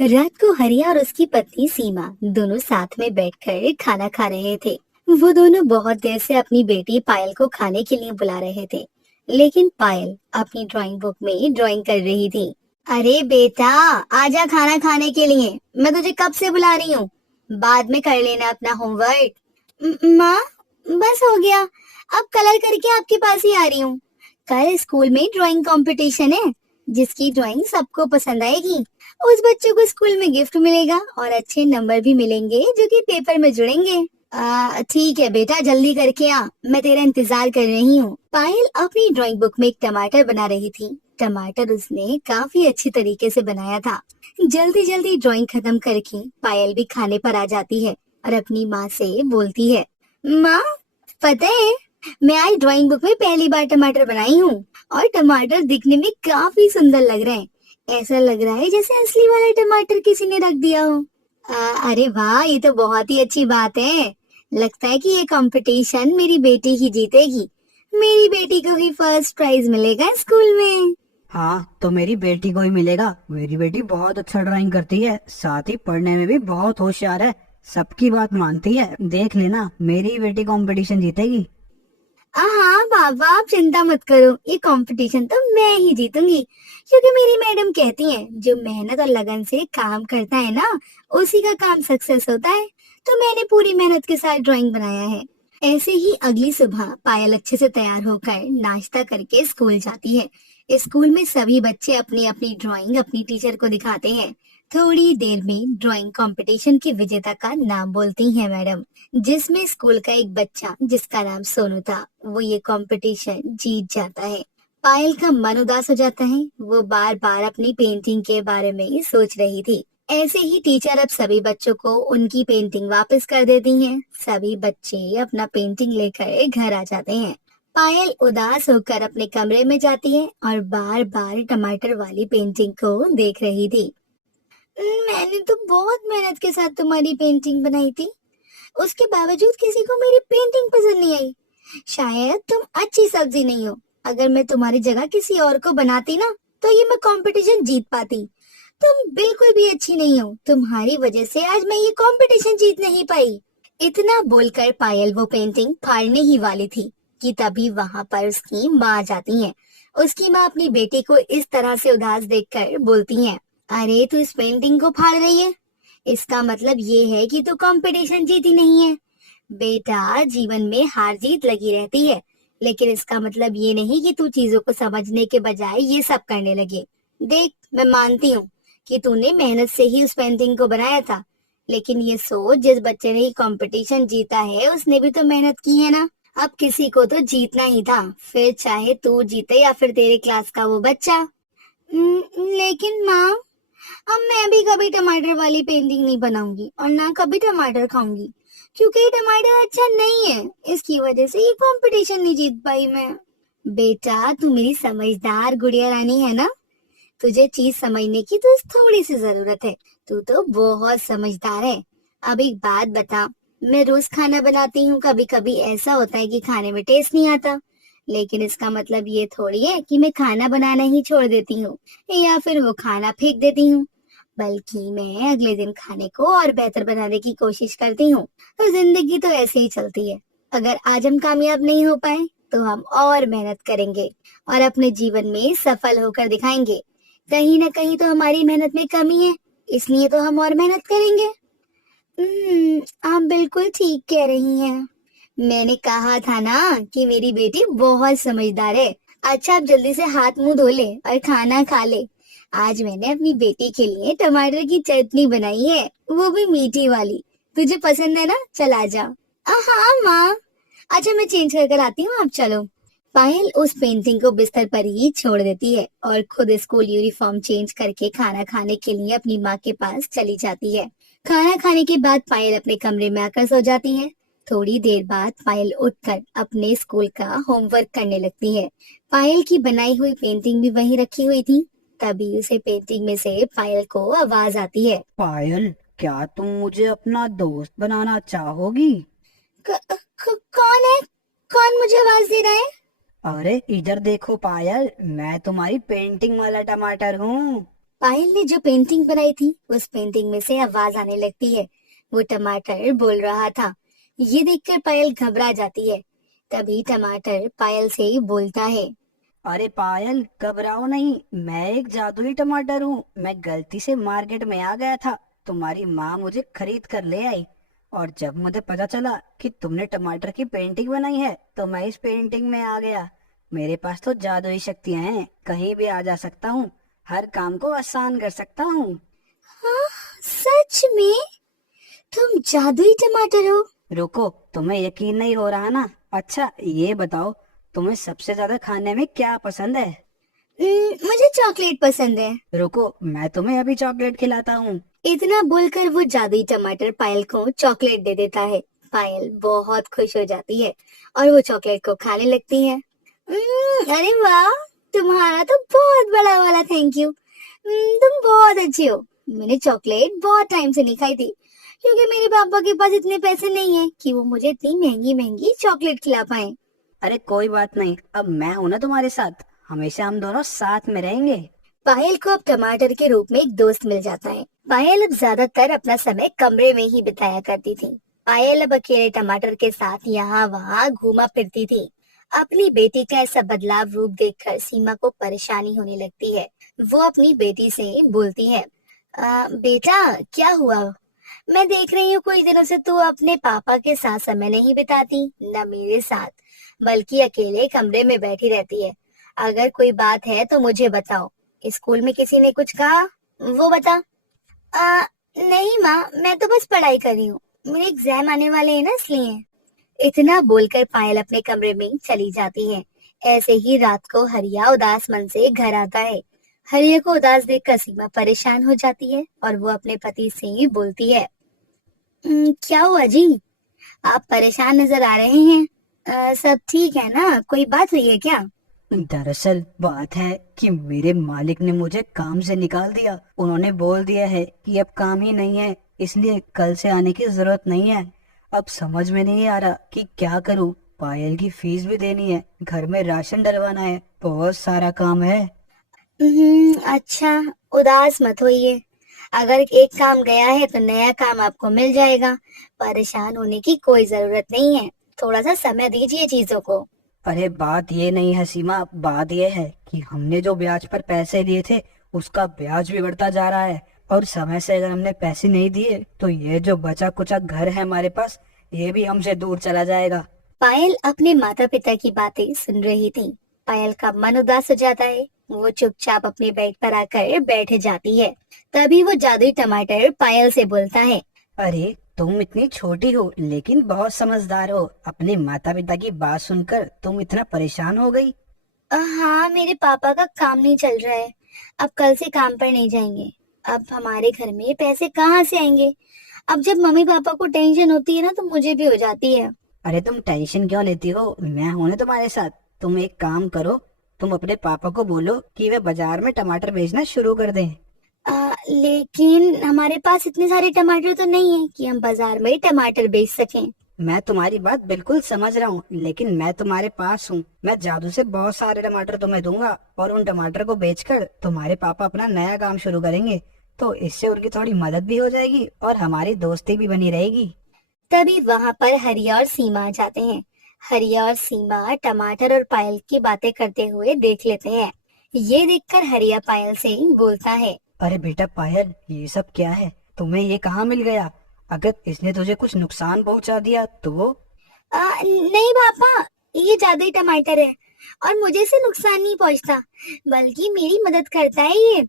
रात को हरिया और उसकी पत्नी सीमा दोनों साथ में बैठकर खाना खा रहे थे। वो दोनों बहुत देर से अपनी बेटी पायल को खाने के लिए बुला रहे थे, लेकिन पायल अपनी ड्राइंग बुक में ड्राइंग कर रही थी। अरे बेटा, आजा खाना खाने के लिए। मैं तुझे कब से बुला रही हूँ। बाद में कर लेना अपना होमवर्क। माँ, बस हो गया। अब कलर करके आपके पास ही आ रही हूँ। कल स्कूल में ड्राइंग कंपटीशन है, जिसकी ड्राइंग सबको पसंद आएगी। उस बच्चे को स्कूल में गिफ्ट मिलेगा और अच्छे नंबर भी मिलेंगे, जो कि पेपर में जुड़ेंगे। ठीक है बेटा, जल्दी करके आ, मैं तेरा इंतजार कर रही हूँ। पायल अपनी ड्राइंग बुक में एक टमाटर बना रही थी। टमाटर उसने काफी अच्छी तरीके से बनाया था। जल्दी जल्दी ड्राइंग खत्म करके पायल भी खाने पर आ जाती है और अपनी माँ से बोलती है, माँ, पता है, मैं आज ड्राइंग बुक में पहली बार टमाटर बनाई हूँ और टमाटर दिखने में काफी सुंदर लग रहे हैं। ऐसा लग रहा है जैसे असली वाला टमाटर किसी ने रख दिया हो। अरे वाह, ये तो बहुत ही अच्छी बात है। लगता है कि ये कंपटीशन मेरी बेटी ही जीतेगी। मेरी बेटी को भी फर्स्ट प्राइज मिलेगा स्कूल में। हाँ, तो मेरी बेटी को ही मिलेगा। मेरी बेटी बहुत अच्छा ड्राइंग करती है, साथ ही पढ़ने में भी बहुत होशियार है। सबकी बात मानती है। देख लेना, मेरी ही बेटी कंपटीशन जीतेगी। हाँ बाबा, आप चिंता मत करो, ये कंपटीशन तो मैं ही जीतूंगी, क्योंकि मेरी मैडम कहती हैं जो मेहनत और लगन से काम करता है ना, उसी का काम सक्सेस होता है। तो मैंने पूरी मेहनत के साथ ड्राइंग बनाया है। ऐसे ही अगली सुबह पायल अच्छे से तैयार होकर नाश्ता करके स्कूल जाती है। स्कूल में सभी बच्चे अपनी अपनी ड्राइंग अपनी टीचर को दिखाते हैं। थोड़ी देर में ड्राइंग कंपटीशन की विजेता का नाम बोलती है मैडम, जिसमें स्कूल का एक बच्चा जिसका नाम सोनू था, वो ये कंपटीशन जीत जाता है। पायल का मन उदास हो जाता है। वो बार बार अपनी पेंटिंग के बारे में ही सोच रही थी। ऐसे ही टीचर अब सभी बच्चों को उनकी पेंटिंग वापस कर देती हैं। सभी बच्चे अपना पेंटिंग लेकर घर आ जाते हैं। पायल उदास होकर अपने कमरे में जाती है और बार बार टमाटर वाली पेंटिंग को देख रही थी। मैंने तो बहुत मेहनत के साथ तुम्हारी पेंटिंग बनाई थी, उसके बावजूद किसी को मेरी पेंटिंग पसंद नहीं आई। शायद तुम अच्छी सब्जी नहीं हो। अगर मैं तुम्हारी जगह किसी और को बनाती ना, तो ये मैं कंपटीशन जीत पाती। तुम बिल्कुल भी अच्छी नहीं हो। तुम्हारी वजह से आज मैं ये कंपटीशन जीत नहीं पाई। इतना बोलकर पायल वो पेंटिंग फाड़ने ही वाली थी कि तभी वहां पर उसकी माँ आ जाती है। उसकी माँ अपनी बेटी को इस तरह से उदास देखकर बोलती है, अरे तू इस पेंटिंग को फाड़ रही है, इसका मतलब ये है कि तू कंपटीशन जीती नहीं है। बेटा, जीवन में हार जीत लगी रहती है, लेकिन इसका मतलब ये नहीं कि तू चीजों को समझने के बजाय ये सब करने लगे। देख, मैं मानती हूँ कि तूने मेहनत से ही उस पेंटिंग को बनाया था, लेकिन ये सोच, जिस बच्चे ने ये कंपटीशन जीता है उसने भी तो मेहनत की है ना। अब किसी को तो जीतना ही था, फिर चाहे तू जीते या फिर तेरे क्लास का वो बच्चा। लेकिन माँ, अब मैं भी कभी टमाटर वाली पेंटिंग नहीं बनाऊंगी और ना कभी टमाटर खाऊंगी, क्योंकि ये टमाटर अच्छा नहीं है। इसकी वजह से ये कंपटीशन नहीं जीत पाई मैं। बेटा, तू मेरी समझदार गुड़िया रानी है ना। तुझे चीज समझने की तो थोड़ी सी जरूरत है। तू तो बहुत समझदार है। अब एक बात बता, मैं रोज खाना बनाती हूँ, कभी कभी ऐसा होता है कि खाने में टेस्ट नहीं आता, लेकिन इसका मतलब ये थोड़ी है कि मैं खाना बनाना ही छोड़ देती हूँ या फिर वो खाना फेंक देती हूँ। बल्कि मैं अगले दिन खाने को और बेहतर बनाने की कोशिश करती हूँ। तो जिंदगी तो ऐसे ही चलती है। अगर आज हम कामयाब नहीं हो पाए, तो हम और मेहनत करेंगे और अपने जीवन में सफल होकर दिखाएंगे। कहीं ना कहीं तो हमारी मेहनत में कमी है, इसलिए तो हम और मेहनत करेंगे। आप बिल्कुल ठीक कह रही हैं। मैंने कहा था ना कि मेरी बेटी बहुत समझदार है। अच्छा, आप जल्दी से हाथ मुंह धो ले और खाना खा ले। आज मैंने अपनी बेटी के लिए टमाटर की चटनी बनाई है, वो भी मीठी वाली। तुझे पसंद है ना? चल आ जा। हाँ माँ। अच्छा, मैं चेंज कर कर आती हूँ, आप चलो। पायल उस पेंटिंग को बिस्तर पर ही छोड़ देती है और खुद स्कूल यूनिफॉर्म चेंज करके खाना खाने के लिए अपनी माँ के पास चली जाती है। खाना खाने के बाद पायल अपने कमरे में आकर सो जाती है। थोड़ी देर बाद पायल उठकर अपने स्कूल का होमवर्क करने लगती है। पायल की बनाई हुई पेंटिंग भी वहीं रखी हुई थी। तभी उसे पेंटिंग में से पायल को आवाज आती है। पायल, क्या तुम मुझे अपना दोस्त बनाना चाहोगी? कौन है? कौन मुझे आवाज दे रहा है? अरे इधर देखो पायल, मैं तुम्हारी पेंटिंग वाला टमाटर हूँ। पायल ने जो पेंटिंग बनाई थी उस पेंटिंग में से आवाज आने लगती है। वो टमाटर बोल रहा था। ये देखकर पायल घबरा जाती है। तभी टमाटर पायल से ही बोलता है। अरे पायल, घबराओ नहीं, मैं एक जादुई टमाटर हूँ। मैं गलती से मार्केट में आ गया था, तुम्हारी माँ मुझे खरीद कर ले आई, और जब मुझे पता चला कि तुमने टमाटर की पेंटिंग बनाई है तो मैं इस पेंटिंग में आ गया। मेरे पास तो जादुई शक्तियाँ हैं, कहीं भी आ जा सकता हूँ, हर काम को आसान कर सकता हूँ। हाँ, सच में तुम जादुई टमाटर हो? रुको, तुम्हें यकीन नहीं हो रहा ना? अच्छा ये बताओ, तुम्हें सबसे ज्यादा खाने में क्या पसंद है? मुझे चॉकलेट पसंद है। रुको, मैं तुम्हें अभी चॉकलेट खिलाता हूँ। इतना बोलकर वो जादुई टमाटर पायल को चॉकलेट दे देता है। पायल बहुत खुश हो जाती है और वो चॉकलेट को खाने लगती है। अरे वाह, तुम्हारा तो बहुत बड़ा वाला थैंक यू। तुम बहुत अच्छे हो। मैंने चॉकलेट बहुत टाइम से नहीं खाई थी क्योंकि मेरे पापा के पास इतने पैसे नहीं है कि वो मुझे इतनी महंगी महंगी चॉकलेट खिला पाए। अरे कोई बात नहीं, अब मैं हूं ना तुम्हारे साथ, हमेशा हम दोनों साथ में रहेंगे। पायल को अब टमाटर के रूप में एक दोस्त मिल जाता है। पायल अब ज्यादातर अपना समय कमरे में ही बिताया करती थी। पायल अब अकेले टमाटर के साथ यहाँ वहाँ घूमा फिरती थी। अपनी बेटी का ऐसा बदलाव रूप देखकर सीमा को परेशानी होने लगती है। वो अपनी बेटी से बोलती है, बेटा क्या हुआ? मैं देख रही हूँ कोई दिनों से तू अपने पापा के साथ समय नहीं बिताती, न मेरे साथ, बल्कि अकेले कमरे में बैठी रहती है। अगर कोई बात है तो मुझे बताओ। स्कूल में किसी ने कुछ कहा? वो बता। नहीं माँ, मैं तो बस पढ़ाई कर रही हूँ। मेरे एग्जाम आने वाले हैं ना, इसलिए। इतना बोलकर पायल अपने कमरे में चली जाती है। ऐसे ही रात को हरिया उदास मन से घर आता है। हरिया को उदास देखकर सीमा परेशान हो जाती है और वो अपने पति से ही बोलती है, क्या हुआ जी? आप परेशान नजर आ रहे हैं। सब ठीक है ना? कोई बात हुई है क्या? दरअसल बात है कि मेरे मालिक ने मुझे काम से निकाल दिया। उन्होंने बोल दिया है कि अब काम ही नहीं है, इसलिए कल से आने की जरूरत नहीं है। अब समझ में नहीं आ रहा कि क्या करूं। पायल की फीस भी देनी है, घर में राशन डलवाना है, बहुत सारा काम है। अच्छा, उदास मत होइए। अगर एक काम गया है तो नया काम आपको मिल जाएगा। परेशान होने की कोई जरूरत नहीं है। थोड़ा सा समय दीजिए चीजों को। अरे बात ये नहीं है सीमा, बात ये है कि हमने जो ब्याज पर पैसे लिए थे उसका ब्याज भी बढ़ता जा रहा है, और समय से अगर हमने पैसे नहीं दिए तो ये जो बचा कुचा घर है हमारे पास, ये भी हमसे दूर चला जाएगा। पायल अपने माता पिता की बातें सुन रही थी। पायल का मन उदास हो जाता है। वो चुपचाप अपने बेड पर आकर बैठ जाती है। तभी वो जादुई टमाटर पायल से बोलता है, अरे तुम इतनी छोटी हो लेकिन बहुत समझदार हो, अपने माता पिता की बात सुनकर तुम इतना परेशान हो गई। हाँ, मेरे पापा का काम नहीं चल रहा है। अब कल से काम पर नहीं जाएंगे। अब हमारे घर में पैसे कहाँ से आएंगे? अब जब मम्मी पापा को टेंशन होती है ना तो मुझे भी हो जाती है। अरे तुम टेंशन क्यों लेती हो, मैं हूं ना तुम्हारे साथ। तुम एक काम करो, तुम अपने पापा को बोलो कि वे बाजार में टमाटर बेचना शुरू कर दें। लेकिन हमारे पास इतने सारे टमाटर तो नहीं है कि हम बाजार में टमाटर बेच सकें। मैं तुम्हारी बात बिल्कुल समझ रहा हूँ, लेकिन मैं तुम्हारे पास हूँ। मैं जादू से बहुत सारे टमाटर तुम्हें दूंगा और उन टमाटर को बेचकर तुम्हारे पापा अपना नया काम शुरू करेंगे। तो इससे उनकी थोड़ी मदद भी हो जाएगी और हमारी दोस्ती भी बनी रहेगी। तभी वहां पर हरिया और सीमा आ जाते हैं। हरिया और सीमा टमाटर और पायल की बातें करते हुए देख लेते हैं। ये देखकर हरिया पायल से बोलता है, अरे बेटा पायल, ये सब क्या है? तुम्हें ये कहाँ मिल गया? अगर इसने तुझे कुछ नुकसान पहुंचा दिया तो? नहीं पापा, ये जादुई टमाटर है और मुझे इसे नुकसान नहीं पहुंचता, बल्कि मेरी मदद करता है ये।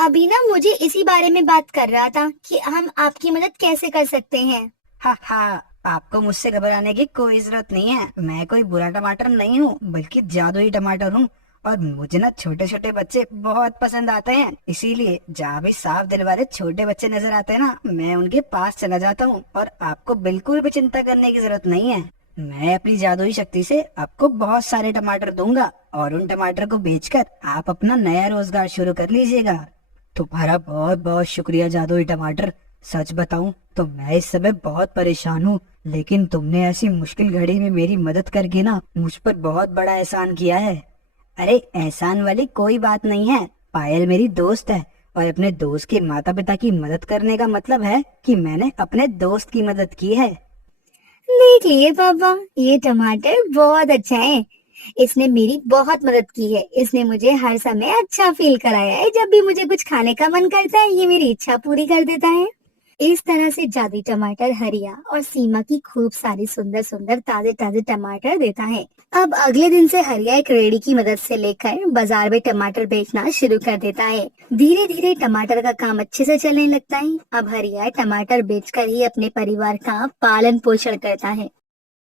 अभी ना मुझे इसी बारे में बात कर रहा था कि हम आपकी मदद कैसे कर सकते हैं। हा हा, आपको मुझसे घबराने की कोई जरूरत नहीं है। मैं कोई बुरा टमाटर नहीं हूँ, बल्कि जादुई टमाटर हूँ। और मुझे ना छोटे छोटे बच्चे बहुत पसंद आते हैं, इसीलिए जहाँ भी साफ दिल वाले छोटे बच्चे नजर आते हैं ना, मैं उनके पास चला जाता हूँ। और आपको बिल्कुल भी चिंता करने की जरूरत नहीं है। मैं अपनी जादुई शक्ति से आपको बहुत सारे टमाटर दूंगा और उन टमाटर को बेचकर आप अपना नया रोजगार शुरू कर लीजिएगा। तुम्हारा बहुत बहुत शुक्रिया जादुई टमाटर। सच बताऊं तो मैं इस समय बहुत परेशान हूँ, लेकिन तुमने ऐसी मुश्किल घड़ी में मेरी मदद करके ना मुझ पर बहुत बड़ा एहसान किया है। अरे एहसान वाली कोई बात नहीं है, पायल मेरी दोस्त है और अपने दोस्त के माता पिता की मदद करने का मतलब है कि मैंने अपने दोस्त की मदद की है। देख लिए पापा, ये टमाटर बहुत अच्छा है। इसने मेरी बहुत मदद की है। इसने मुझे हर समय अच्छा फील कराया है। जब भी मुझे कुछ खाने का मन करता है, ये मेरी इच्छा पूरी कर देता है। इस तरह से जादुई टमाटर हरिया और सीमा की खूब सारी सुंदर सुंदर ताजे ताजे टमाटर देता है। अब अगले दिन से हरिया एक रेडी की मदद से लेकर बाजार में टमाटर बेचना शुरू कर देता है। धीरे धीरे टमाटर का काम अच्छे से चलने लगता है। अब हरिया टमाटर बेचकर ही अपने परिवार का पालन पोषण करता है।